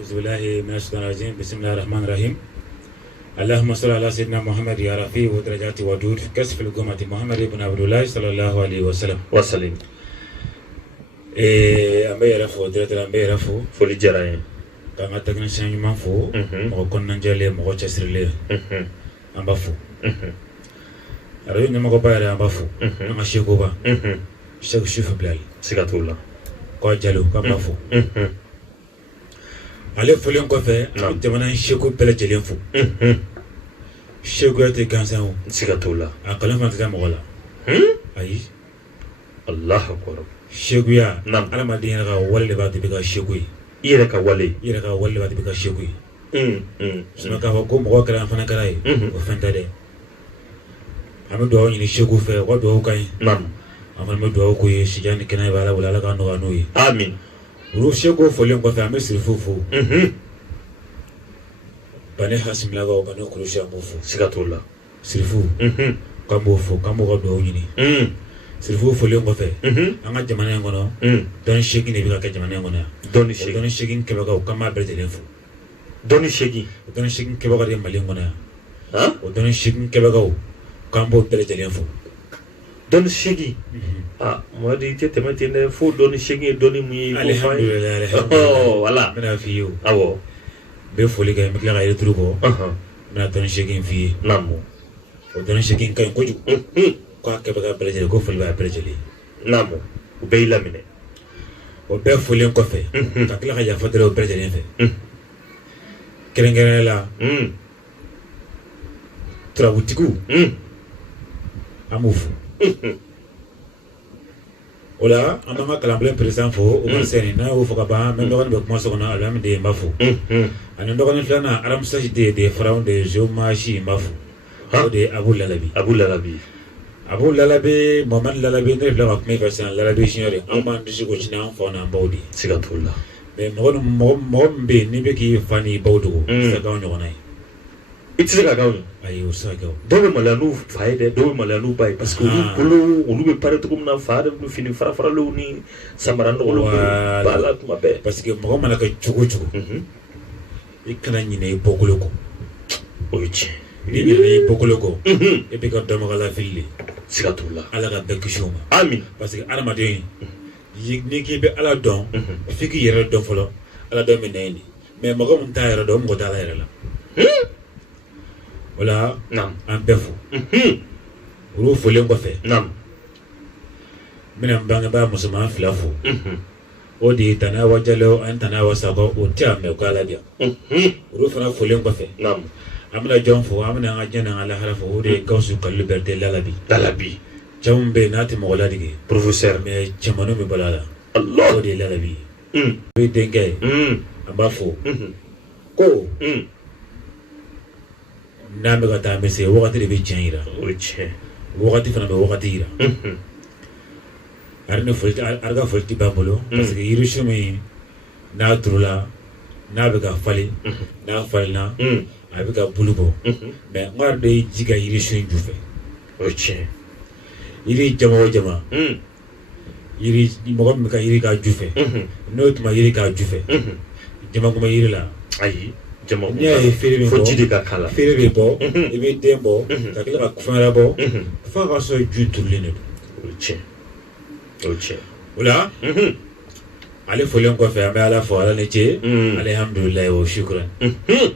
أعوذ بالله من الشيطان الرجيم بسم الله الرحمن الرحيم اللهم صل على سيدنا محمد يا رفيع ودرجات ودود كسف القمة محمد بن عبد الله صلى الله عليه وسلم ambe rafo directeur ambe rafo foli jaraye kanga technicien nyuma fo mo kon nanjale mo chesrile amba fo ara nyuma ko bayare amba fo nga sheko ba sheko shifu blal sikatula ko jalo ka ba fo ale folen ko fe jamana sheko bele jelen fo sheko ate gansan o sikatula akalan fa ta mo wala ayi allah akbar sheguya nam alama din ga walle ba tibi ga shegui ire ka walle ba tibi ga shegui suna ka ko mo ka ran fana karai o fenta de ame do ni shegu fe ko do kai nam ame mo do ko yi shijani kenai bala wala ka no anu yi amin ru shegu fo len ko fe ame sirfufu bane hasim la ga ko no kurusha mo fu sikatula sirfu kambo fu kambo ga do ni sirfu folio ko fe anga jamana ngono don shegi ne bi ka jamana ngono don shegi ke ba ka kama bertele fu don shegi ke ba ka de mali ngono ha o don shegi ke ba ka kambo bertele fu don shegi mo di te temete ne fu don shegi don mu alhamdulillah oh wala mena fi yo awo be foli ga mi kla ga yetru ko na don shegi fi namo o don shegi kan ko ju ko ke ba bertele ko foli ba bertele namo o be lamine o be foli ko fe ka kla ga ya fotele o bertele fe kerengere la trawutiku amufu ola amama kalamblen president fo o man seni na o foka ba men dogon be kuma so na alam de mafu anan dogon flana aram saji de faraun de jomashi mafu o de abul lalabi moment lalabi ne fla ko me version lalabi shinore amman de ko china fo na mbodi sikatula be mo be ni be ki fani bawdu sa gawo ngonay itse ka gawo ayo sa gawo dobe malanu faide dobe malanu bay parce que olu be pare to na faade no fini fara lo ni samarando lo bala tuma be parce que mo malaka chugo ikana nyine bokolo ko oiche ni ni bokolo ko e be ka dama la fili sikatula ala ka be kishoma amin parce que ala madin ni ki be ala don fiki yere don folo ala don min nayni mais mo ko mun ta yere don mo ta la yere la wala nam an befu ru folen ko fe nam mina mbanga ba musuma filafu o di tana wajalo an tana wasako o tia me ko ala dia ru fana folen ko fe nam amna jon fo amna ngajana ala harafu o de gausu ko liberté lalabi chambe nati mo wala dige professeur mais chamano me balala allah o de lalabi be dengay amba fo ko nambe ka ta mese wakati de be chanira oiche wakati fana be wakati ira arne folti arga folti bambolo parce que hiroshima na turula na be ka fali na falna abi ka bulubo mais ngar de jiga hiroshima jufe oiche iri jama iri mo ka iri ka jufe no tuma iri ka jufe jama kuma iri la ayi jama ko fo jidi ka kala fere be bo e be dembo ka kila ka fara bo fa ka so juturle ne oiche wala ale folen ko fe ambe ala fo ala ne che alhamdulillah wa shukran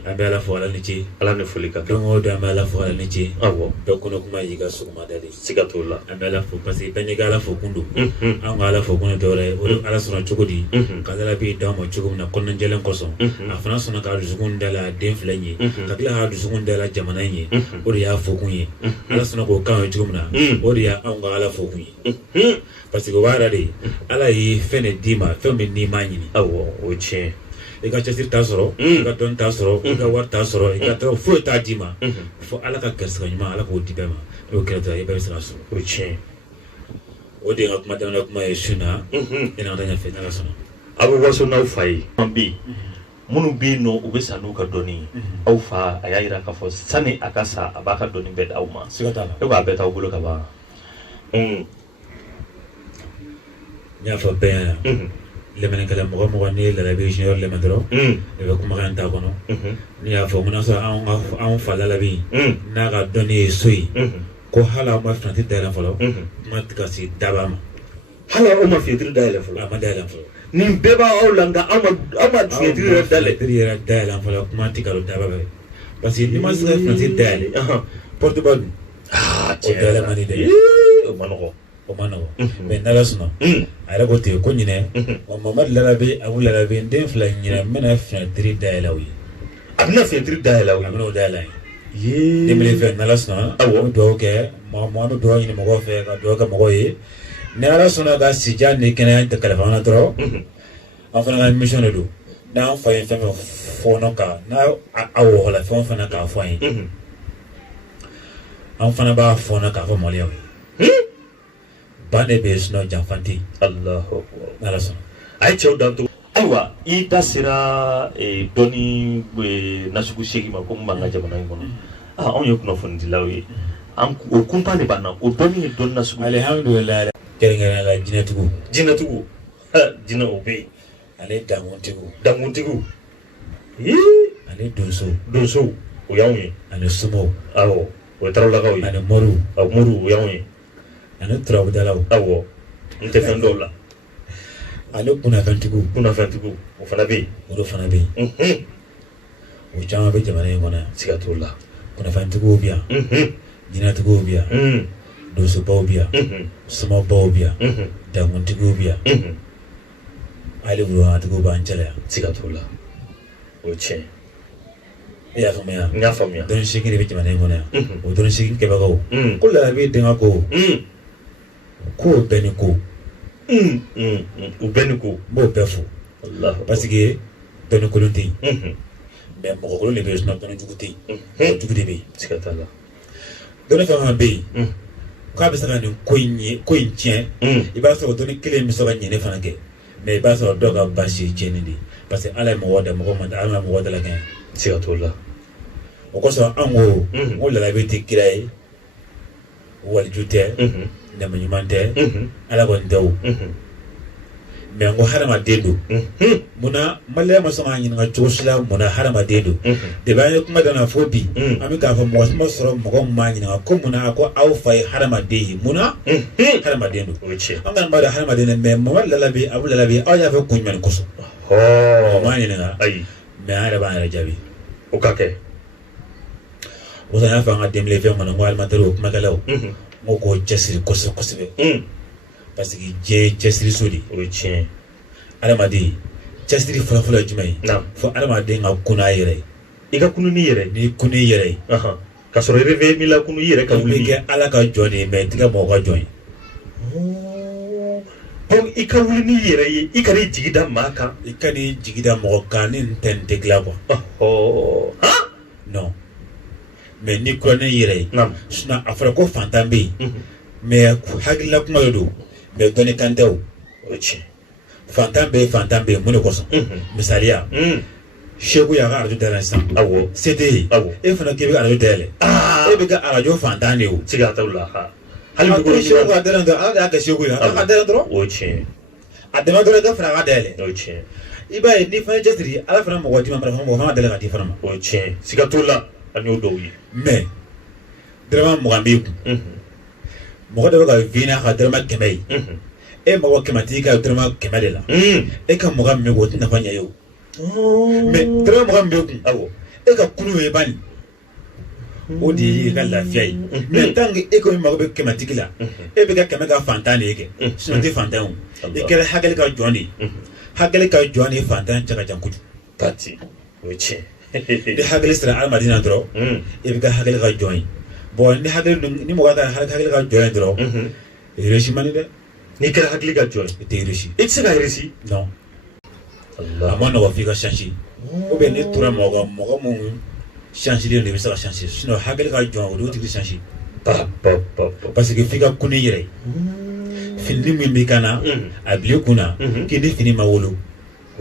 ambe ala fo ala ne che ala ne folika dongo do ambe ala fo ala ne che awo do kono kuma yiga suguma dali sikatula ambe ala fo parce que banye ala fo kundu an ala fo kundu dore o ala sona chugodi kala bi damo chugum na kono jelen koso afana sona ka dusugun dala den flenye kakila ha dusugun dala jamana nye o ya fo kunye ala sona ko kan chugum na o ya an ala fo kunye parce que wara de ala yi fene dima fembe ni manyini awo oiche e ka chasir ta soro e ka don ta soro e ka war ta soro e ka to fo ta dima fo ala ka kerska nyuma ala ko dibema do kreta e be sra so oiche o de ngak madana kuma e suna ina da nya fe na so abu waso na ufai ambi munu bi no ubesa no ka doni au fa ayira ka fo sani akasa abaka doni bed au ma sigata e ba beta ubulo ka ba nya fa ben lemene kala mo ni la be junior le madro e be kuma kan ta kono ni ya fo muna so an fala la bi na ga doni sui ko hala ma franti dala folo ma tika si dabama hala o ma fitri dala folo ma dala folo ni beba o langa ama fitri dala folo ma tika ro dababa parce que ni ma se franti dala portugal o dala mani de o manogo mais nala suna ara ko te ko nyine o mamad larabe abu larabe den fla nyina mena fitri dala wi abna fitri dala wi abna dala ye demele fe nala suna awo do ke mo do nyine mo go fe ka do ka mo go ye nala suna ga sija ne kena ta kala fana tro afana ga mission do na fa yin fe fo no ka na awo la fo fana ka fo yin fana ba fo na ka fo mo le bane be sno janfanti Allahu nala suna ay chew dantu aywa ita sira doni nasugu shegi ma ko manga jamana ngono on yokuno fondi lawi am o kumpani bana o doni don nasugu alhamdulillah kere la jinatugu jina obe ale danguntigu ale donso o yawi ale sumo awo o taro la gawi ale moru o yawi ale trabu dalaw awo nte fendola ale kuna fantigu o fana be o chama be jamana ngona sigatola kuna fantigu bia jinatugu bia donso bia sumo bia danguntigu bia ale bro atugo banchale sigatola o che ya famia nya famia don shigiri be jamana ngona o don shigin ke bago ko la be denga ko beniko o beniko bo befu Allah parce que beniko lonti mais mo ko le be sna don juguti juguti be sigatala don fa ma be ko be saka ni ko inche iba so don kile mi so ba nyene fa ke mais iba so do ga bashi cheni di parce que ala mo wada mo man ala mo wada la kan sigatola o ko so ango mo la be te kirai wal jute na manyumante ala ko ndaw mais ngo harama dedo muna malla ma sama yin nga chosla muna harama dedo de ba kuma dana fobi ami ka fa mo soro mo ko ma yin nga ko muna ko aw fay harama de muna harama dedo an gan ma da harama de mais mo walla labi abu labi aw ya fa kunyan kuso ma yin nga ay mais ara ba ara jabi o kake o sa ya fa nga demle fe mo ngwal matero kuma kalaw mo ko chesiri koso parce que je chesiri sodi o chien alamadi chesiri fala jumai fo alamadi nga kuna yere iga kunu ni yere ni kuni yere ka soro reve mi la kunu yere ka wuli ke ala ka joni me tiga mo ka joni bon ika wuli ni yere ikari jigida maka ikani jigida mo ka ni ntente gla ko non mais ni ko ne yere suna afra ko fantambe mais hagila kuma do mais doni kantaw ochi fantambe mun ko so misaliya shegu ya ga arju dala san awo cd e fana ke bi arju dala e bi ga arju fantane o tiga tawla ha hal bi ko shegu ga dala da ala ga shegu ya ga dala dro ochi adama dro ga fana ga dala ochi iba ni fana jasri ala fana mo wati ma fana dala ga ti fana ochi siga tawla anyo dowi mais drama mo gambe mo da ga vina ha drama kemai e mo kemati ka drama kemai la e ka mo gambe go tin fanya yo mais drama mo gambe ku awo e ka kunu e bani o di ga la fiai mais tang e ko mo be kemati kila e be ga kemai fantane yake sino te fantan e kere hagal ka joni fantan chaka jankuju tati ochi de hagal sira al madina dro e be ga hagal ka joni bon ni hagal ni mo ga hagal ka joni dro reshi mani de ni kere hagal ka joni te reshi it's ga reshi non Allah amana wa fika chanchi o be ni tura mo mu chanchi de be sa chanchi sino hagal ka joni o do ti chanchi parce que fika kuni yere fini mi kana abli kuna kini fini mawolo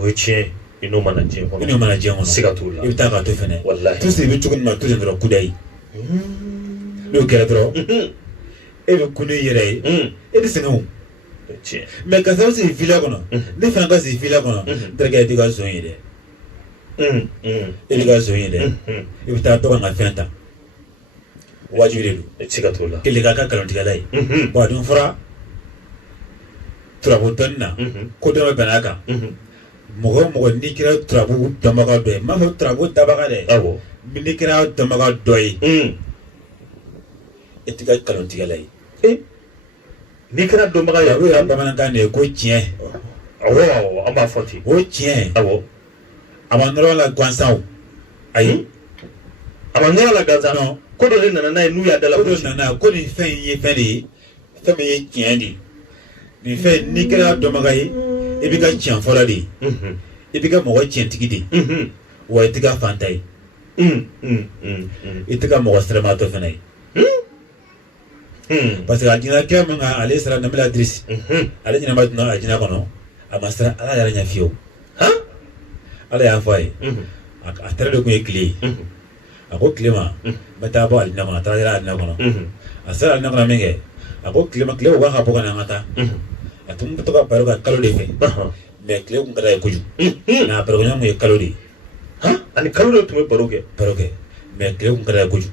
ochi ino mana jengo sigatula ibta ka to fene wallahi to se be chukun ma to jendro kudai lo kera dro e be kuni yere e de senu mais ka sabu sigi fila kɔnɔ ne fana ka sigi fila kɔnɔ n terikɛ i t'i ka zon ye dɛ i b'i ka zon ye dɛ i bɛ taa dɔ ka n ka fɛn ta wajibi de don kelen k'a ka nkalontigɛla ye bon a dun fɔra turabu dɔnni na ko dɔ bɛ bɛn'a kan mɔgɔ o mɔgɔ n'i kɛra turabu dɔnbaga dɔ ye n b'a fɔ turabu dabaga dɛ n'i kɛra dɔnbaga dɔ ye i t'i ka nkalontigɛla ye n'i kɛra dɔnbaga ye o yɛrɛ bamanankan de ye ko tiɲɛ awɔ an b'a fɔ ten o tiɲɛ awɔ a ma nɔrɔ la gansanw ayi a ma nɔrɔ la gansan non ko dɔ de nana n'a ye n'u y'a dala ko dɔ nana ko nin fɛn in ye fɛn de ye fɛn min ye tiɲɛ de ye nin fɛn n'i kɛra dɔnbaga ye i b'i ka tiɲɛ fɔlɔ de ye i b'i ka mɔgɔ tiɲɛtigi de ye wa i t'i ka fanta ye i t'i ka mɔgɔ siramatɔ fana ye parce que a jinɛkɛ min kan ale sera Namela Idrisi ale ɲinama donna a jinɛ kɔnɔ a ma siran ala yɛrɛ ɲɛ fiyewu ala y'a fɔ a ye a tɛrɛ de tun ye tile ye a ko tile ma n bɛ taa bɔ alijinɛ kɔnɔ a taara yɛlɛ alijinɛ kɔnɔ a sera alijinɛ kɔnɔ min kɛ a ko tile ma tile ko k'a ka bɔ ka na an ka taa a tun bɛ to ka baro ka kalo de fɛ mais tile kun ka d'a ye kojugu nka a barokɛɲɔgɔn kun ye kalo de ye ani kalo de tun bɛ baro kɛ mais tile kun ka d'a ye kojugu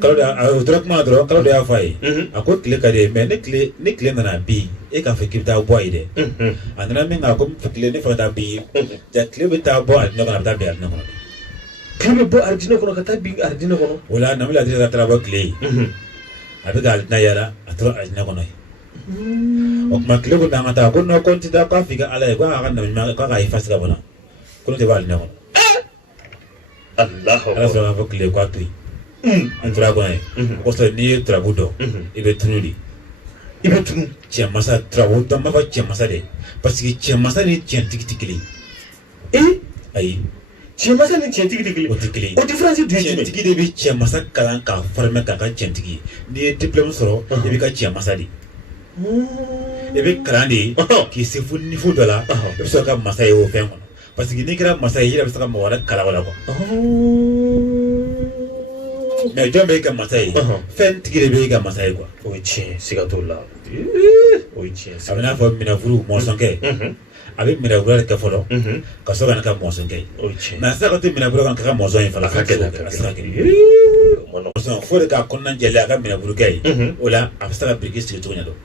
kalo de o tora kuma na dɔrɔn kalo de y'a fɔ a ye a ko tile ka di ye mais ni tile nana bi e k'a fɔ k'i bɛ taa bɔ a ye dɛ a nana min kan ko tile ne fɛ ka taa bi ja tile bɛ taa bɔ alijinɛ kɔnɔ a bɛ taa bin alijinɛ kɔnɔ tile bɛ bɔ alijinɛ kɔnɔ ka taa bin alijinɛ kɔnɔ o la Namela Idrisi taara bɔ tile ye a bɛ ka alijinɛ yaala a tora alijinɛ kɔnɔ ye o tuma tile ko n'an ka taa ko non ko n tɛ taa k'a f'i ka ala ye k'a ka nabiɲuman k'a k'a effacer ka bɔ n na ko ne tɛ bɔ alijinɛ kɔnɔ ala sɔrɔ k'a fɔ tile k'a to yen an tora kɔnɔ ye o kosɔn n'i ye turabu dɔn i bɛ tunu de i bɛ tunu cɛmasa turabu dɔn n b'a fɔ cɛmasa de parce que cɛmasa ni cɛntigi tɛ kelen ye ayi cɛmasa ni cɛntigi tɛ kelen o tɛ kelen ye o différence dun ye jumɛn cɛntigi de bɛ cɛmasa kalan k'a former k'a ka cɛntigi ye n'i ye diplôme sɔrɔ i b'i ka cɛmasa de i bɛ kalan de ye k'i se fo niveau dɔ la i bɛ sɔrɔ ka masa ye o fɛn kɔnɔ parce que n'i kɛra masa ye i yɛrɛ bɛ se ka mɔgɔ wɛrɛ kalan o la quoi mais jɔn bɛ e ka masa ye fɛn tigi de bɛ e ka masa ye quoi o ye tiɲɛ siga t'o la o ye tiɲɛ a bɛ n'a fɔ minɛfuru mɔnsɔnkɛ a bɛ minɛfuru de kɛ fɔlɔ ka sɔrɔ ka na ka mɔnsɔnkɛ ye o ye tiɲɛ mais a sera ka to minɛfuru kan ka ka mɔnsɔn ye fana a ka gɛlɛn a sera ka mɔnsɔn fo de k'a kɔnɔna jɛlen a ka minɛfurukɛ ye o la a bɛ se ka biriki sigi cogo ɲɛ dɔn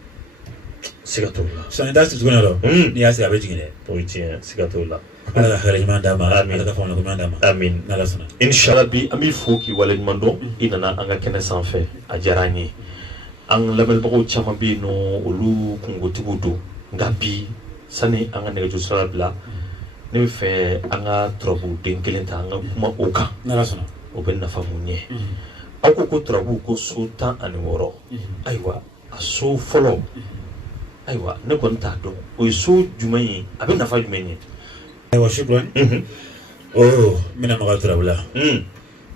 siga t'o la sɔni t'a sigi cogo ɲɛ dɔn n'i y'a sigi a bɛ jigin dɛ o ye tiɲɛ siga t'o la ala ka hɛrɛ ɲuman d'a ma ala ka faamuyali ɲuman d'a ma amin n'ala sɔnna inshallah bi an b'i fo k'i waleɲuman dɔn i nana an ka kɛnɛ sanfɛ a diyara an ye an lamɛnbagaw caman bɛ yen nɔ olu kungotigiw don nka bi sani an ka nɛgɛjuru sira bila ne bɛ fɛ an ka turabu den kelen ta an ka kuma o kan n'ala sɔnna o bɛ nafa mun ɲɛ aw ko turabu ko so 16 ayiwa a so fɔlɔ ayiwa ne kɔni t'a dɔn o ye so jumɛn ye a bɛ nafa jumɛn ɲɛ ayiwa shukran n bɛna maga turabu la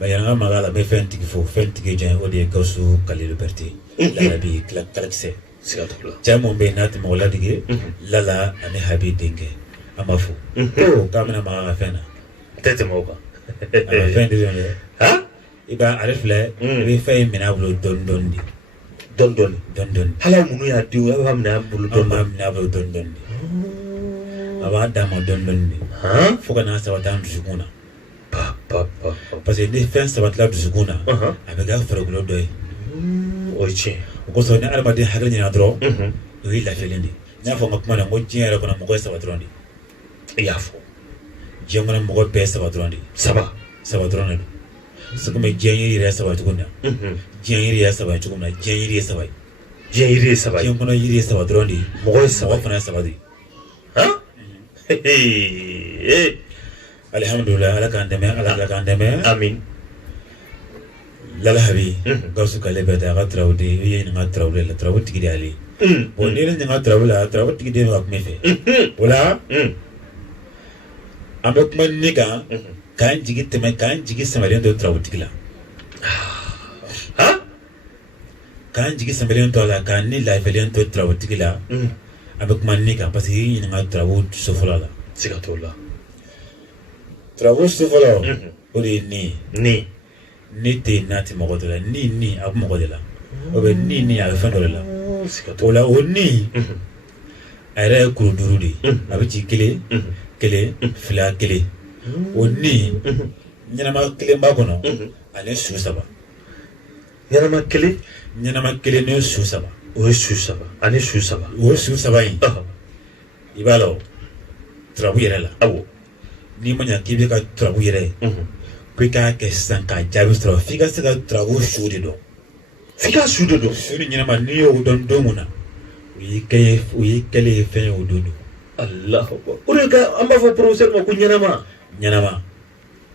yan ka maga la n bɛ fɛn tigi fo fɛn tigi jɔn o de ye Gawusu Kalilu Berete Lalabi kalakisɛ siga t'o la cɛ mun bɛ yen n'a tɛ mɔgɔ ladege Lala ani Habi denkɛ an b'a fo k'a bɛna maga ka fɛn na tɛ tɛmɛ o kan a ka fɛn de bɛ yen dɛ i b'a ale filɛ i bɛ fɛn in minɛ a bolo dɔɔni dɔɔni de dɔɔni dɔɔni hali minnu y'a di a b'a minɛ a bolo dɔɔni b'a minɛ a bolo dɔɔni dɔɔni de a b'a d'a ma dɔɔni dɔɔni de fo ka n'a sabati an dusukun na parce que ni fɛn sabatila dusukun na a bɛ kɛ farikolo dɔ ye o ye tiɲɛ o kosɔn ni adamaden hakili ɲina dɔrɔn o ye lafiyalen de n y'a fɔ n ka kuma na n ko diɲɛ yɛrɛ kɔnɔ mɔgɔ ye saba dɔrɔn de i y'a fɔ diɲɛ kɔnɔ mɔgɔ bɛɛ ye saba dɔrɔn de saba dɔrɔn de don c'est comme diɲɛ yiri yɛrɛ ye saba cogo min na diɲɛ yiri ye saba ye cogo min na diɲɛ yiri ye saba ye diɲɛ yiri ye saba ye diɲɛ kɔnɔ yiri ye saba dɔrɔn de ye mɔgɔ ye saba mɔgɔ fana ye saba de ye alhamdulillah ala k'an dɛmɛ ala k'an dɛmɛ amin Lala Habi Gawusu Kalilu Berete a ka turabu de i ye ɲininka turabu de la turabu tigi de y'ale bon n'i ye ne ɲininka turabu la turabu tigi de bɛ ka kuma i fɛ o la an bɛ kuma ne kan k'an jigi sɛmɛlen to turabu tigi la k'an jigi sɛmɛlen to a la k'an ni lafiyalen to turabu tigi la an bɛ kuma ne kan parce que i ye ɲininka turabu so fɔlɔ la siga t'o la turabu so fɔlɔ o de ye ni tɛ n'a tɛ mɔgɔ dɔ la ni a bɛ mɔgɔ de la o bɛ ni a bɛ fɛn dɔ de la o la o ni a yɛrɛ ye kuru duuru de ye a bɛ ci kelen kelen fila kelen o ni ɲɛnama kelen b'a kɔnɔ ani su saba ɲɛnama kelen ni su saba o ye su saba ani su saba o su saba in i b'a la o turabu yɛrɛ la awɔ n'i ma ɲa k'i bɛ ka turabu yɛrɛ ye ko i k'a kɛ sisan k'a jaabi sɔrɔ f'i ka se ka turabu su de dɔn f'i ka su de dɔn su ni ɲɛnama n'i y'o dɔn don mun na o y'i kɛlen ye fɛn ye o don Allahu akbar o de ka an b'a fɔ professeur ma ko ɲɛnama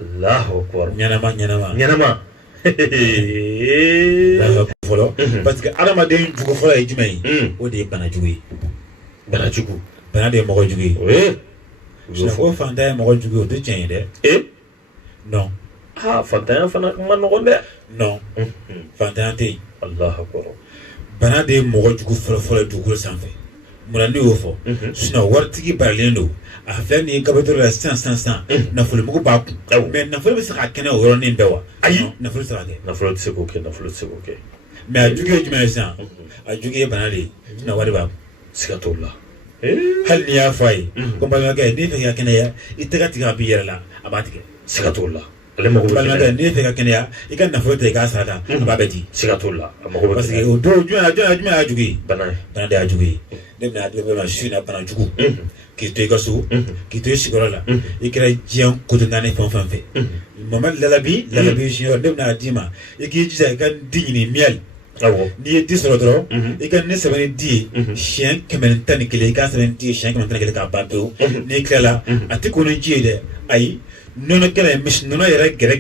Allahu akbar ɲɛnama fɔlɔ parce que adamaden jugu fɔlɔ ye jumɛn ye o de ye bana jugu ye bana de ye mɔgɔ jugu ye ko fantan ye mɔgɔ jugu ye o tɛ tiɲɛ ye dɛ non fantanya fana ma nɔgɔn dɛ non fantanya tɛ yen Allahu akbar bana de ye mɔgɔ jugu fɔlɔ ye dugukolo sanfɛ munna ne y'o fɔ sinon waritigi baralen don a filɛ nin ye gabato la sisan nafolomugu b'a kun mais nafolo bɛ se ka kɛnɛ o yɔrɔnin bɛɛ wa ayi nafolo tɛ se ka kɛ nafolo tɛ se k'o kɛ mais a jugu ye jumɛn ye sisan a jugu ye bana de ye sinon wari b'a kun siga t'o la hali n'i y'a fɔ a ye ko balimakɛ n'i fɛ ka kɛnɛya i tɛgɛ tigɛ a b'i yɛrɛ la a b'a tigɛ siga t'o la ale mago bɛ balimakɛ n'i fɛ ka kɛnɛya i ka nafolo ta i k'a saraka a b'a bɛɛ di siga t'o la a mago bɛ parce que o don jumɛn y'a jugu ye bana de y'a jugu ye ne bɛna di bɛɛ ma su in na bana jugu k'i to i ka so k'i to i sigiyɔrɔ la i kɛra diɲɛ koto naani fɛn o fɛn fɛ mamadu lalabi siyɔrɔ ne bɛna d'i ma i k'i jija i ka di ɲini miyali n'i ye di sɔrɔ dɔrɔn i ka ne sɛbɛn di ye siɲɛ 111 i k'a sɛbɛn di ye siɲɛ 111 k'a ban pewu n'i tilala a tɛ ko ni ji ye dɛ ayi nɔnɔ kɛnɛ ye misi nɔnɔ yɛrɛ gɛrɛ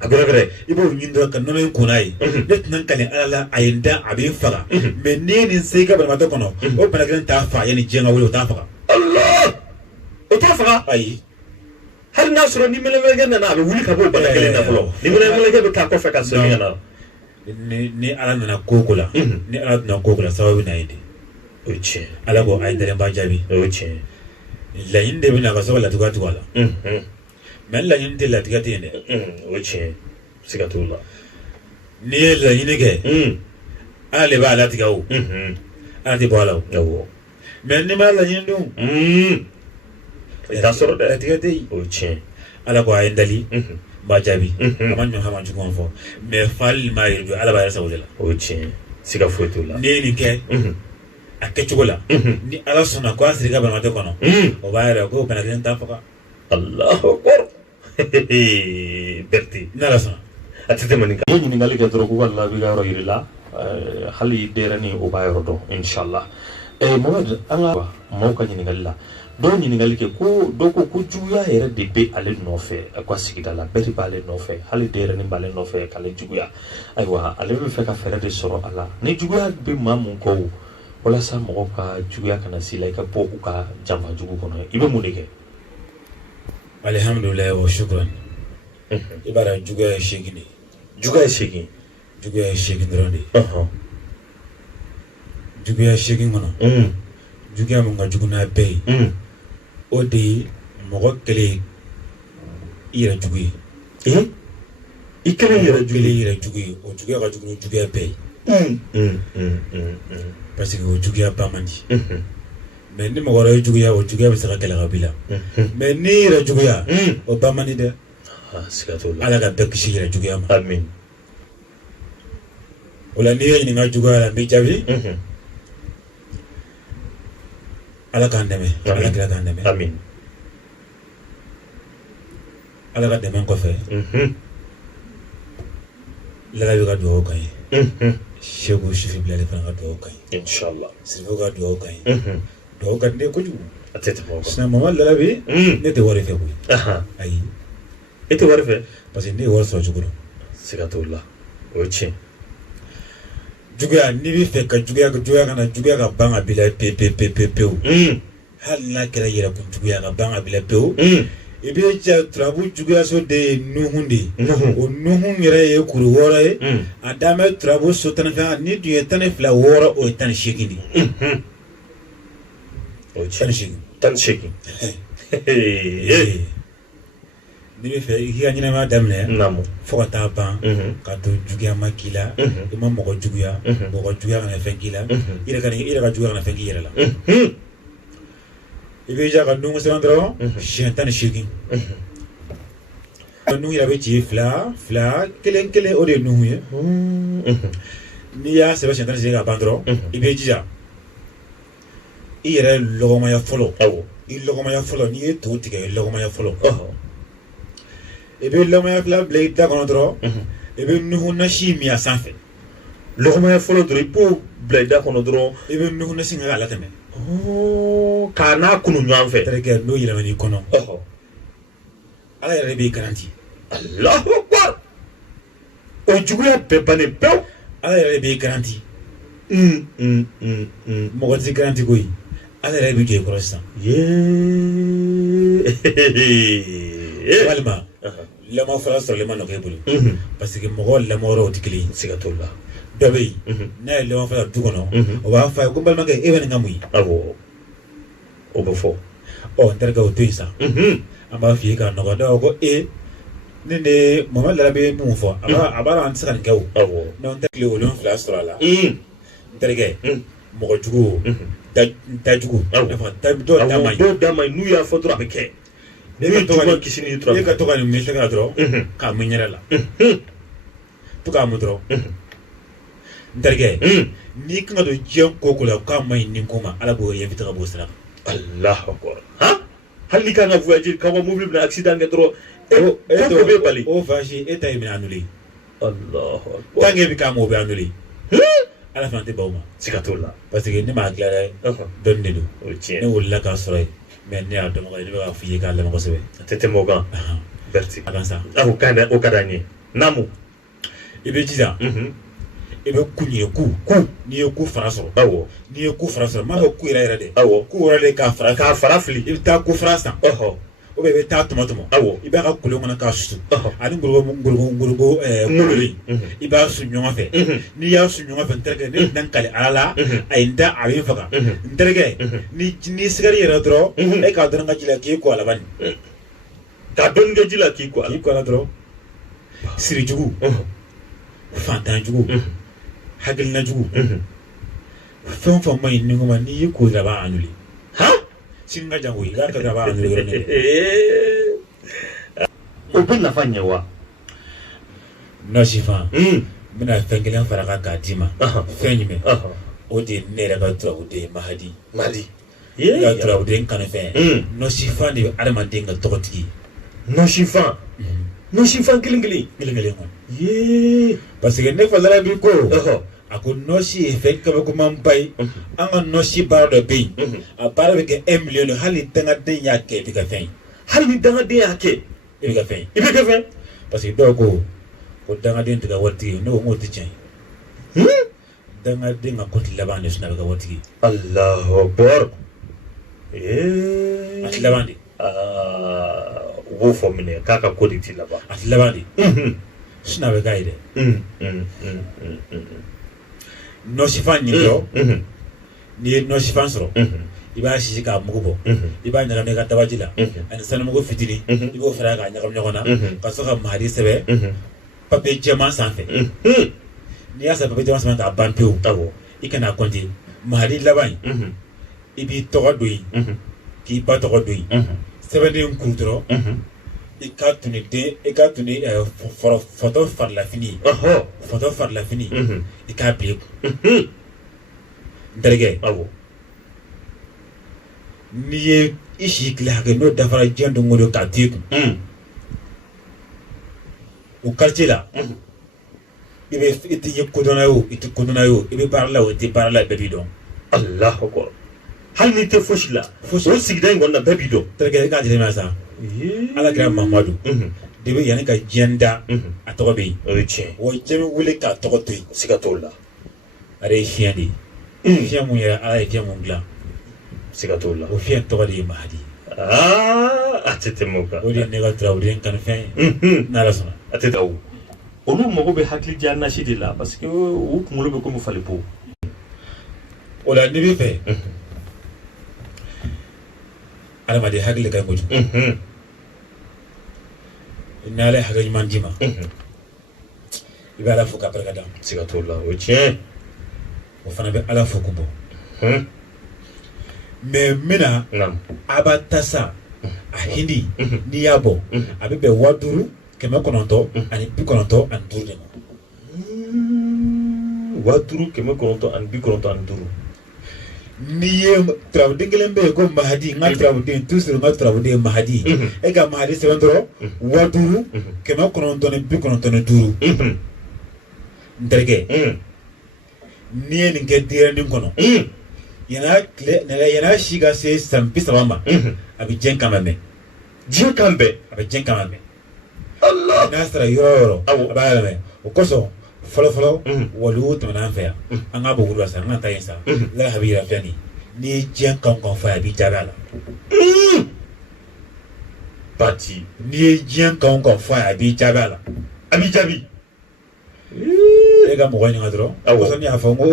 a gɛrɛ i b'o ɲini dɔrɔn ka nɔnɔ in kun n'a ye ne tɛna n kale ala la a ye n da a bɛ n faga mais n'i ye nin se i ka banabaatɔ kɔnɔ o bana kelen t'a faga yanni diɲɛ ka wuli o t'a faga Allah o t'a faga ayi hali n'a sɔrɔ ni mɛlɛmɛlɛkɛ nana a bɛ wuli ka bɔ bana kelen na fɔlɔ ni mɛlɛmɛlɛkɛ bɛ taa kɔfɛ ka segin ka na ni ala nana ko la ni ala nana ko la sababu bɛ na ye de o ye tiɲɛ ala ko a ye dɛrɛnba jaabi o ye tiɲɛ laɲini de bɛ na ka sɔrɔ latigɛ tugu a la mais laɲini tɛ latigɛ tɛ yen dɛ o ye tiɲɛ siga t'o la n'i ye laɲini kɛ ala de b'a latigɛ o ala tɛ bɔ a la o mais n'i ma laɲini dun i t'a sɔrɔ dɛ latigɛ tɛ yen o ye tiɲɛ ala ko a ye n dali ba jaabi a ma ɲɔgɔn ma jugu fɔ mais fali m'a yɛrɛ don ala b'a yɛrɛ sago de la o ye tiɲɛ siga foyi t'o la n'i ye nin kɛ a kɛcogo la ni ala sɔnna ko a siri i ka banabaatɔ kɔnɔ o b'a yɛrɛ ko bana kelen t'a faga Allahu akbar Berti n'ala sɔnna a tɛ tɛmɛ nin kan i ye ɲininkali kɛ dɔrɔn ko wala b'i ka yɔrɔ yiri la hali denyɛrɛnin o b'a yɔrɔ dɔn inshallah Mohamed an ka maaw ka ɲininkali la dɔw ɲininkali kɛ ko dɔw ko juguya yɛrɛ de bɛ ale nɔfɛ a ka sigida la bɛɛ de b'ale nɔfɛ hali denyɛrɛnin b'ale nɔfɛ k'ale juguya ayiwa ale bɛ fɛ ka fɛɛrɛ de sɔrɔ a la ni juguya bɛ maa mun kɔ walasa mɔgɔw ka juguya kana s'i la i ka bɔ u ka janfa jugu kɔnɔ i bɛ mun de kɛ alhamdulilayi wa shukran i b'a dɔn juguya ye 8 de juguya ye 8 juguya ye 8 dɔrɔn de ye juguya 8 kɔnɔ juguya mun ka jugu n'a bɛɛ ye o de ye mɔgɔ kelen i yɛrɛ jugu ye i kelen yɛrɛ jugu ye o juguya ka jugu ni juguya bɛɛ ye parce que o juguya ba man di mais ni mɔgɔ wɛrɛ ye juguya o juguya bɛ se ka kɛlɛ ka b'i la mais n'i yɛrɛ juguya o ba man di dɛ siga t'o la ala ka bɛɛ kisi yɛrɛ juguya ma amin o la n'i ye ɲininka juguya la n bɛ jaabi ala k'an dɛmɛ ala kira k'an dɛmɛ amin ala ka dɛmɛ kɔfɛ lala bɛ ka dugawu kan ye Seku Sufi Bilali fana ka dugawu kan ye inshallah Sirifu ka dugawu kan ye dugawu ka di ne ye kojugu a tɛ tɛmɛ o kan sinon Mamadu Lala bɛ ne tɛ wari fɛ koyi ayi e tɛ wari fɛ parce que ne ye wari sɔrɔ cogo dɔn siga t'o la o ye tiɲɛ juguya n'i bɛ fɛ ka juguya ka ban ka b'i la pewu hali n'a kɛra yɛrɛkun juguya ka ban ka b'i la pewu i bɛ jɛ turabu juguyaso de ye Nuhun de ye o Nuhun yɛrɛ ye kuru 6 ye a dan bɛ turabu so 12 ni dun ye 12 6 o ye 18 de ye o ye 18 n'i bɛ fɛ i k'i ka ɲɛnamaya daminɛ naamu fo ka taa ban ka to juguya ma k'i la i ma mɔgɔ juguya mɔgɔ juguya kana fɛn k'i la i yɛrɛ ka juguya kana fɛn k'i yɛrɛ la i bɛ ja ka dunun sɛbɛn dɔrɔn siɲɛ 18 nuhu yɛrɛ bɛ ci fila kelen o de ye nuhu ye n'i y'a sɛbɛn siɲɛ 18 ka ban dɔrɔn i bɛ jija i yɛrɛ lɔgɔmaya fɔlɔ i lɔgɔmaya fɔlɔ n'i ye to tigɛ i lɔgɔmaya fɔlɔ i bɛ lɔgɔmaya fila bila i da kɔnɔ dɔrɔn i bɛ nuhu nasi min a sanfɛ lɔgɔmaya fɔlɔ dɔrɔn i b'o bila i da kɔnɔ dɔrɔn i bɛ nuhu nasi k'a latɛmɛ k'a n'a kunu ɲɔgɔn fɛ terikɛ n'o yɛlɛmɛn'i kɔnɔ ala yɛrɛ b'i garanti Allahu Akbar o juguya bɛɛ bannen pewu ala yɛrɛ b'i garanti mɔgɔ tɛ garanti koyi ala yɛrɛ b'i jɔ i kɔrɔ sisan walima lamɔ fɔlɔ sɔrɔlen ma nɔgɔ i bolo parce que mɔgɔ lamɔ yɔrɔw tɛ kelen ye siga t'o la dɔ bɛ yen n'a ye lamɔ fɔlɔ du kɔnɔ o b'a fɔ a ye ko n balimakɛ e bɛ nin ka mun ye awɔ o bɛ fɔ n terikɛ o to yen sa an b'a f'i ye k'a nɔgɔ dɔw ko ne de Mamadu Lara bɛ mun fɔ a b'a la an tɛ se ka nin kɛ o n'an tɛ tile 7 sɔrɔ a la n terikɛ mɔgɔ jugu o dajugu dɔw da man ɲi n'u y'a fɔ dɔrɔn a bɛ kɛ ne ka to ka nin misali la dɔrɔn k'a mun yɛrɛ la to k'a mun dɔrɔn n terikɛ n'i kan ka don diɲɛ ko o ko la k'a man ɲi nin ko ma ala b'o invité ka b'o sira kan Allahu Akbar hali n'i kan ka voyager ka bɔ mobili bɛna accident kɛ dɔrɔn ko bɛ bali o voyage e ta ye minɛ annulé Allahu Akbar tant que e bɛ k'a ma o bɛ annulé ala fana tɛ ban o ma siga t'o la parce que ne m'a dilan dɛ dɔnni de don o ye tiɲɛ ne wulila k'a sɔrɔ yen mais ne y'a dɔn ne bɛ k'a f'i ye k'a lamɛn kosɛbɛ a tɛ tɛmɛ o kan Berti a kan sa o ka d'an ye naamu i bɛ jija i bɛ ku ɲini ku n'i ye ku fara sɔrɔ awɔ n'i ye ku fara sɔrɔ n m'a fɔ ku yɛrɛ dɛ awɔ ku yɛrɛ de k'a fara fili i bɛ taa ku fara san ou bien i bɛ taa tɔmɔ awɔ i b'a ka kolon kɔnɔ k'a susu ani ngorogo mololen i b'a su ɲɔgɔn fɛ n'i y'a su ɲɔgɔn fɛ n terikɛ ne tɛna n kali ala la a ye n da a bɛ n faga n terikɛ ni sigari yɛrɛ dɔrɔn e k'a dɔn ka ji la k'i ko a laban k'a dɔnni kɛ ji la k'i ko a la dɔrɔn sirijugu fantanjugu hakilinajugu fɛn o fɛn ma ɲi ni ko ma n'i y'i ko dɔrɔn a b'a annulé sini ka jan koyi i k'a kɛ dɔrɔn a b'a annulé yɔrɔnin bɛɛ o bɛ nafa ɲɛ wa nɔsifan n bɛna fɛn kelen fara kan k'a d'i ma fɛn jumɛn o de ye ne yɛrɛ ka turabuden ye Mahadi ne ka turabuden kanufɛn nɔsifan de bɛ adamaden ka tɔgɔtigi nɔsifan kelen kɔni parce que ne fa Lara bi ko a ko nɔsi ye fɛn kabakomanba ye an ka nɔsi baara dɔ bɛ yen a baara bɛ kɛ 1 million de hali dangaden y'a kɛ i bɛ ka fɛn ye hali ni dangaden y'a kɛ i bɛ ka fɛn ye i bɛ kɛ fɛn parce que dɔw ko dangaden tɛ ka waritigi ye ne ko n k'o tɛ tiɲɛ ye dangaden ka compte laban de sinna a bɛ ka waritigi ye Allahu Akbar a tɛ laban de u b'o fɔ minɛ k'a ka ko de tɛ laban a tɛ laban de sinna a bɛ k'a ye dɛ nɔsifan nin dɔ n'i ye nɔsifan sɔrɔ i b'a sisi k'a mugu bɔ i b'a ɲagami i ka dabaji la ani sanumugu fitinin i b'o fara k'a ɲagami ɲɔgɔn na ka sɔrɔ ka Mahadi sɛbɛn papiye jɛman sanfɛ n'i y'a sɛbɛn papiye jɛman sanfɛ k'a ban pewu i kana compter Mahadi laban in i b'i tɔgɔ don yen k'i ba tɔgɔ don yen sɛbɛnden kuru dɔrɔn i ka tuni fɔtɔ farilafini i k'a bila i kun n terikɛ n'i ye i si tile hakɛ n'o dafara diɲɛ don o don k'a to i kun o quartier la i tɛ ye kodɔnna ye o i tɛ kodɔnna ye o i bɛ baara la o i tɛ baara la bɛɛ b'i dɔn Allahu Akbar hali n'i tɛ fosi la o sigida in kɔnɔ na bɛɛ b'i dɔn terikɛ i k'a jateminɛ sa ala kɛra Mamadu de bɛ yanni ka diɲɛ da a tɔgɔ bɛ yen o ye tiɲɛ wa diɲɛ bɛ wele k'a tɔgɔ to yen siga t'o la ale ye fiɲɛ de ye fiɲɛ mun yɛrɛ ala ye fiɲɛ mun dilan siga t'o la o fiɲɛ tɔgɔ de ye Mahadi a tɛ tɛmɛ o kan o de ye ne ka turabuden kanufɛn ye n'ala sɔnna a tɛ taa o olu mago bɛ hakili diya nasi de la parce que u kunkolo bɛ komi falipo o la n'i bɛ fɛ adamaden hakili ka ɲi kojugu n'ale hakɛ ɲuman d'i ma i bɛ ala fo k'a barikada siga t'o la o ye tiɲɛ o fana bɛ ala fo ko bɔ mais mina aba tasa a hindi n'i y'a bɔ a bɛ bɛn 5,995 ani 5,995 de ma 5,995 n'i ye turabu kelen bɛ yen ko mahadi n ka turabuden toujours n ka turabuden mahadi e ka mahadi sɛbɛn dɔrɔn 5,995 n terikɛ n'i ye nin kɛ denyɛrɛnin kɔnɔ yana si ka se san 30 ma a bɛ diɲɛ kan mɛn diɲɛ kan bɛɛ a bɛ diɲɛ kan mɛn Allah n'a sera yɔrɔ o yɔrɔ a b'a lamɛn o kosɔn fɔlɔ waliw tɛmɛna an fɛ yan an ka bɔ wulu la sa an ka taa yen sa la habi yɛrɛ filɛ nin n'i ye diɲɛ kan fɔ a b'i jaabi a la bati n'i ye diɲɛ kan fɔ a b'i jaabi a la a b'i jaabi e ka mɔgɔ ɲininka dɔrɔn kosɔn ne y'a fɔ n ko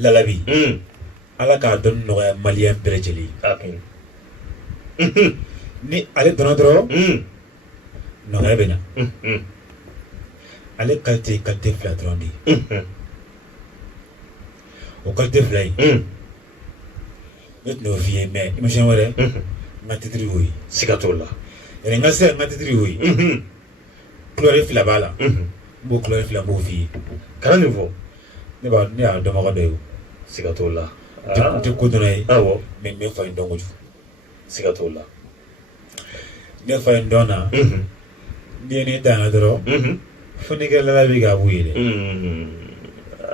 lalabi ala k'a dɔn nɔgɔya maliyɛn bɛɛ lajɛlen ni ale dɔnna dɔrɔn nɔgɔya bɛ na ale qualité fila dɔrɔn de ye o qualité fila in ne tun y'o f'i ye mais émission wɛrɛ n ka titre y'o ye siga t'o la yɛrɛ n ka se n ka titre y'o ye couleur fila b'a la n b'o couleur fila n b'o f'i ye kana nin fɔ ne y'a dɔnbaga dɔ ye o siga t'o la n tɛ ko dɔnna ye awɔ mais n bɛ n fa in dɔn kojugu siga t'o la ne fa in dɔn na n'i ye ne dan na dɔrɔn fo n'i kɛra lalabi k'a b'u ye dɛ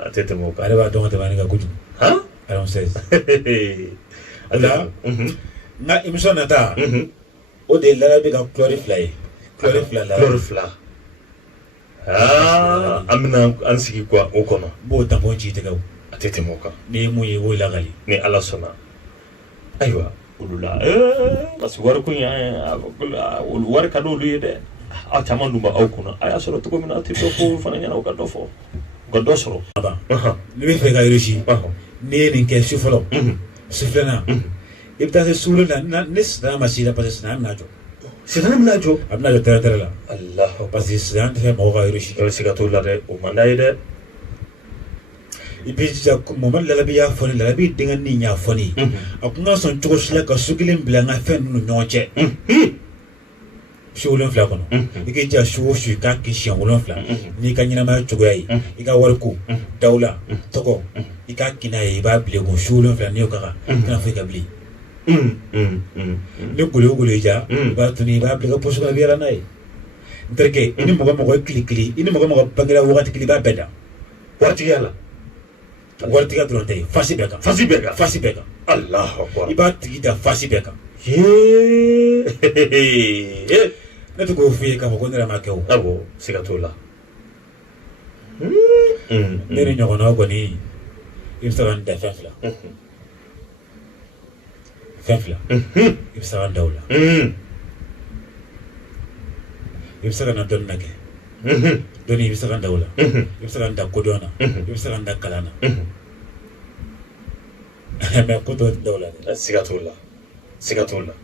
a tɛ tɛmɛ o kan ale b'a dɔn ka tɛmɛ ne kan kojugu alors 16 o la n ka émission nata o de ye lalabi ka couleur fila ye couleur fila an bɛna an sigi quoi o kɔnɔ n b'o tampon ci i tɛgɛ a tɛ tɛmɛ o kan n'i ye mun ye i b'o lagali ni ala sɔnna ayiwa olu la parce que wari ko in wari ka di olu ye dɛ aw caman dun b'aw kunna a y'a sɔrɔ cogo min na a tɛ dɔ fɔ olu fana ɲɛna u ka dɔ fɔ u ka dɔ sɔrɔ ne bɛ fɛ ka réussi n'i ye nin kɛ su fɔlɔ su filanan i bɛ taa se su wolonwula ne sitan ma s'i la parce que sitan bɛna jɔ sitan bɛna jɔ a bɛna jɔ tɛrɛtɛrɛ la Allah parce que sitan tɛ fɛ mɔgɔ ka réussi siga t'o la dɛ o man d'a ye dɛ i b'i jija Mamadu Lalabi y'a fɔ ne Lalabi denkɛ ni y'a fɔ ne a kun ka sɔn cogo si la ka su kelen bila n ka fɛn ninnu ni ɲɔgɔn cɛ su 7 kɔnɔ i k'i jija su o su i k'a kɛ siɲɛ 7 n'i ka ɲɛnamaya cogoya ye i ka wariko dawula tɔgɔ i k'a kɛ n'a ye i b'a bila kun su 7 n'i y'o ka kan kana foyi ka bilen ni golo o golo y'i diya i b'a tunu i b'a bila i ka poche kɔnɔ i bɛ yaala n'a ye n terikɛ i ni mɔgɔ kili i ni mɔgɔ bangera wagati kelen i b'a bɛɛ da waritigiya la waritigiya dɔrɔn tɛ fasi bɛɛ kan Allahu akbar i b'a tigi da fasi bɛɛ kan ne tɛ k'o f'i ye k'a fɔ ko ne yɛrɛ ma kɛ o awɔ siga t'o la ne ni ɲɔgɔnnaw kɔni i bɛ se ka n da fɛn fila i bɛ se ka n da o la i bɛ se ka na dɔnni na kɛ dɔnni i bɛ se ka n da o la i bɛ se ka n da kodɔn na i bɛ se ka n da kalan na mais ko dɔ tɛ da o la dɛ siga t'o la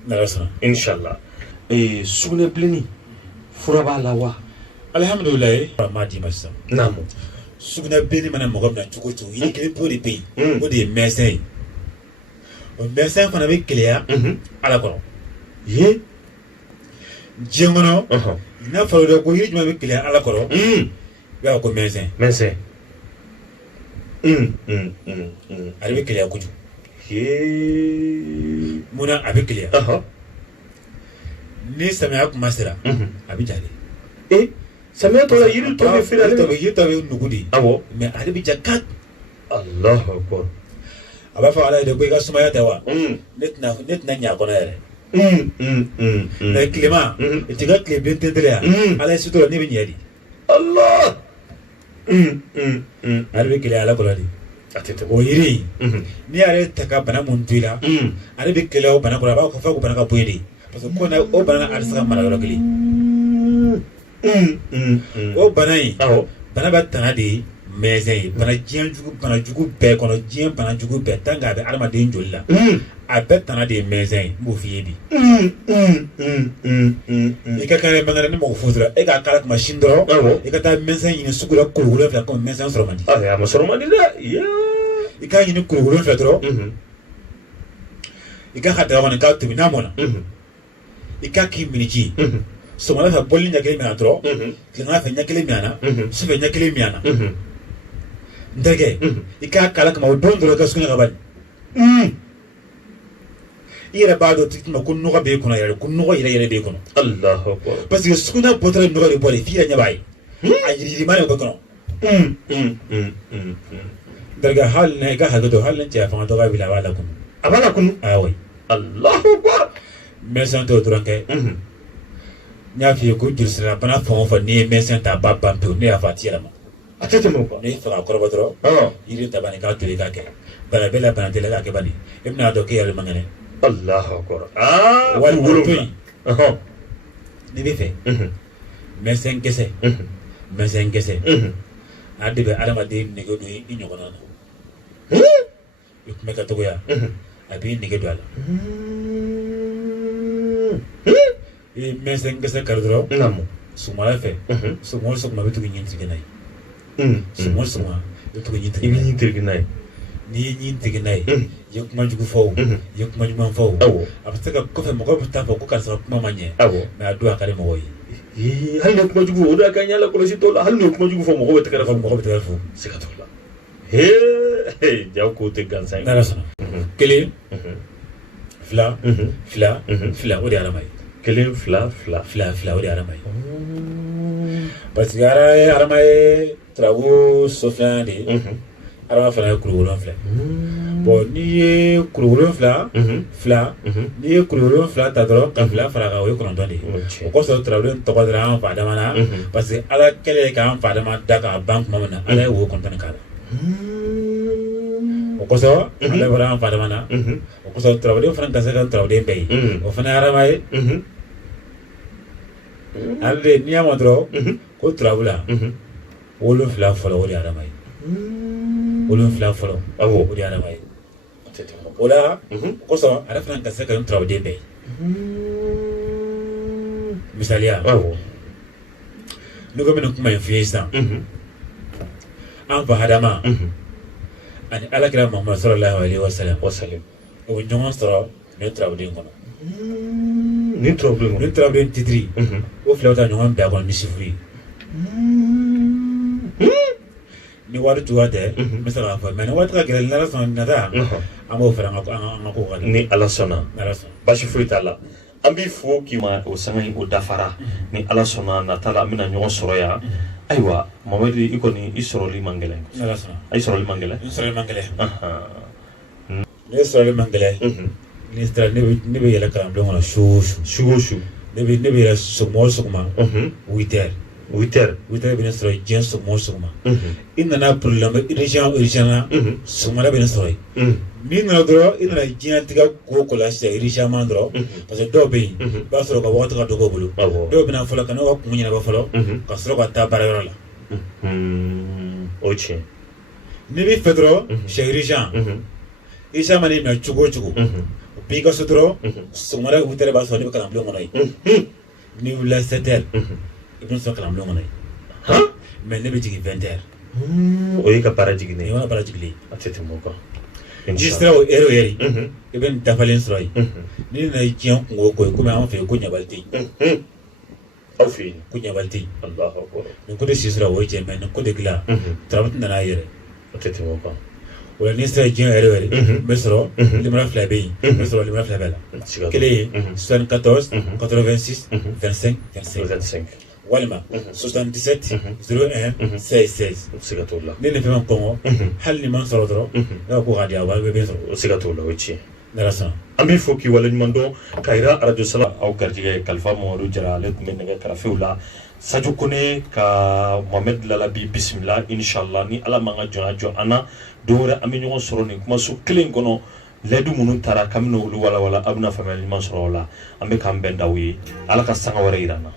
n'Ala sɔnna inshallah sugunɛbilenni fura b'a la wa alihamudulilayi m'a d'i ma sisan naamu sugunɛbilenni mana mɔgɔ minɛ cogo o cogo yiri kelen pe o de bɛ yen o de ye médecin ye o médecin fana bɛ keleya ala kɔrɔ ye diɲɛ kɔnɔ n'a fɔra dɛ ko yiri jumɛn bɛ keleya ala kɔrɔ i b'a fɔ ko médecin ale bɛ keleya kojugu munna a bɛ keleya ni samiya kuma sera a bɛ ja de samiya tɔ la yiri tɔ bɛ feere yiri tɔ bɛ nugu de awɔ mais ale bɛ ja ka Allahu akbar a b'a fɔ ala ye de ko i ka sumaya tɛ wa ne tɛna ɲɛ a kɔnɔ yɛrɛ mais tilema i t'i ka tile bilen tɛntɛrɛ yan ala ye sutura ne bɛ ɲɛ de Allah ale bɛ keleya ala kɔrɔ de o yiri n'i y'ale ta ka bana mun to i la ale bɛ keleya o bana kɔrɔ a b'a fɔ ko bana ka bɔ yen de parce que ko na o bana ale se ka mara yɔrɔ kelen o bana in bana bɛ tana de mɛsɛn ye bana jugu bɛɛ kɔnɔ diɲɛ bana jugu bɛɛ tant que a bɛ adamaden joli la a bɛɛ tana de ye mɛsɛn ye n b'o f'i ye bi i ka kan mɛngɛrɛ ni mɔgɔ fosi la e k'a kala kuma sini dɔrɔn i ka taa mɛsɛn ɲini sugu la kuru 7 comme mɛsɛn sɔrɔ man di a ma sɔrɔ man di dɛ i k'a ɲini kuru 7 dɔrɔn i k'a ka daga kɔnɔ k'a tobi n'a mɔna i k'a k'i miniji sɔgɔmada fɛ bɔli ɲɛ kelen minɛ dɔrɔn tilema fɛ ɲɛ kelen minɛ sufɛ ɲɛ kelen minɛ n terikɛ i k'a kala kama o don dɔrɔn i ka sugunɛ ka bali i yɛrɛ b'a dɔn tigi ma ko nɔgɔ b'e kɔnɔ yɛrɛ ko nɔgɔ yɛrɛ yɛrɛ b'e kɔnɔ Allahu Akbar parce que sugunɛ bɔtɔla ye nɔgɔ de bɔ de f'i yɛrɛ ɲɛ b'a ye a yirimani bɛ kɔnɔ n terikɛ hali na i ka hakɛ to hali ni cɛya fanga dɔgɔya wili a b'a lakunu a b'a lakunu ayiwa Allahu Akbar mɛsɛn t'o dɔrɔn kɛ n y'a f'i ye ko jolisira bana fɛn o fɛn n'i ye mɛsɛn ta a b'a ban pewu ne y'a fɔ a ti yɛlɛma a tɛ tɛmɛ o kan n'i fɛ ka kɔrɔbɔ dɔrɔn yiri ta bani k'a tobi k'a kɛ bana bɛɛ la bana tɛ la k'a kɛ bani i bɛna dɔn k'e yɛrɛ man kɛnɛ Allahu Akbar wali wolo to yen n'i bɛ fɛ mɛsɛn gɛsɛ a de bɛ adamaden nege don i ɲɔgɔnna na i kun bɛ ka togoya a b'i nege don a la i ye mɛsɛn gɛsɛ kari dɔrɔn sɔgɔmada fɛ sɔgɔma bɛ tugu ɲin tigɛ n'a ye sɔgɔma bɛ tugu ɲin tigɛ n'a ye n'i ye ɲin tigɛ n'a ye i ye kuma jugu fɔ o i ye kuma ɲuman fɔ o a bɛ se ka kɔfɛ mɔgɔw bɛ taa fɔ ko karisa kuma ma ɲɛ mɛ a don a ka di mɔgɔw ye hali ni kuma jugu o de ka ɲɛ la kɔlɔsi t'o la hali ni kuma jugu fɔ mɔgɔw bɛ tɛgɛrɛ fɔ siga t'o la ja ko tɛ gansan ye n'ala sɔnna 1 2 fila o de ye adama ye 1 2 fila o de ye adama ye parce que adama ye tarawo sɔfiyan de ye adama fana ye kuru 7 bon n'i ye kuru 7 n'i ye kuru 7 ta dɔrɔn ka 2 fara kan o ye 9 de ye o kɔsɔn tarawele tɔgɔ dira an fa adama na parce que ala kɛlen k'an fa adama da k'a ban tuma min na ala ye wo 9 k'a la o kɔsɔn ala bɔra an fa adama na o kɔsɔn tarawele fana ka se ka tarawele bɛɛ ye o fana ye adama ye ale de n'i y'a ma dɔrɔn ko tarawele 7 fɔlɔ o de ye adama ye 7 fɔlɔ o de ye adama ye o la o kɔsɔn ale fana ka se ka tarawele bɛɛ ye misaliya ne ko bɛna kuma in f'i ye sisan an fa adama ani alakira Muhammad sallallahu alaihi wasallam o bɛ ɲɔgɔn sɔrɔ ne tarawele kɔnɔ ni tarawele titiri o fila bɛ taa ɲɔgɔn bɛɛ kɔnɔ ni sifu ye ni wari cogoya tɛ n bɛ se k'a fɔ mɛ ni waati ka gɛlɛn n'ala sɔnna nata an b'o fara an ka ko kan ni ala sɔnna basi foyi t'a la an b'i fo k'i ma o sanga o dafara ni ala sɔnna nata la an bɛna ɲɔgɔn sɔrɔ yan ayiwa Mamadu i kɔni i sɔrɔli man gɛlɛn a i sɔrɔli man gɛlɛn ne sɔrɔli man gɛlɛn ni sera ne bɛ yɛlɛ kalanbulon kɔnɔ su ne bɛ yɛlɛ sɔgɔma o sɔgɔma 8h bɛ ne sɔrɔ diɲɛ sɔgɔma o sɔgɔma i nana problème région na sɔgɔmada bɛ ne sɔrɔ yen n'i nana dɔrɔn i nana diɲɛ tigɛ ko la sisan région ma dɔrɔn parce que dɔw bɛ yen i b'a sɔrɔ ka wagati ka dɔgɔ bolo dɔw bɛ na fɔlɔ ka n'u ka kun ɲɛnabɔ fɔlɔ ka sɔrɔ ka taa baarayɔrɔ la o tiɲɛ n'i bɛ fɛ dɔrɔn cɛ région mana minɛ cogo o cogo o b'i ka so dɔrɔn sɔgɔmada 8h b'a sɔrɔ ne bɛ kalanbulon kɔnɔ yen n'i wulila 7h i bɛ sɔrɔ kalanbulon kɔnɔ yen mais ne bɛ jigin 20h o y'i ka baara jiginnen ye o ye baara jiginnen a tɛ tɛmɛ o kan n'i sera o heure i bɛ nin dafalen sɔrɔ yen n'i nana diɲɛ kungo ko ye komi an fɛ yen ko ɲabali tɛ yen aw fɛ yen ko ɲabali tɛ yen Allahu Akbar nin ko de si sera o ye tiɲɛ mais nin ko de dilan tarawele nana a yɛrɛ a tɛ tɛmɛ o kan o la n'i sera diɲɛ heure n bɛ sɔrɔ limara 2 bɛ yen n bɛ sɔrɔ limara 2 bɛɛ la kelen ye 74 86 25 walima 77 01 16 siga t'o la ne ni fɛn kɔngɔ hali ni man sɔrɔ dɔrɔn ne ka ko ka di a wa bɛ sɔrɔ o siga t'o la o ye tiɲɛ n'ala sɔnna an b'i fo k'i waleɲuman dɔn ka yira radio sala aw garijɛgɛ kalifa Mamadu Jara ale tun bɛ nɛgɛ karafew la Sadio Kone ka Mohamed Lalabi bisimila inshallah ni ala m'an ka jɔnya jɔ an na don wɛrɛ an bɛ ɲɔgɔn sɔrɔ nin kumaso kelen kɔnɔ layidu minnu taara kabini olu walawala a bɛna faamuyali ɲuman sɔrɔ o la an bɛ k'an bɛn d'aw ye ala ka sanga wɛrɛ yira an na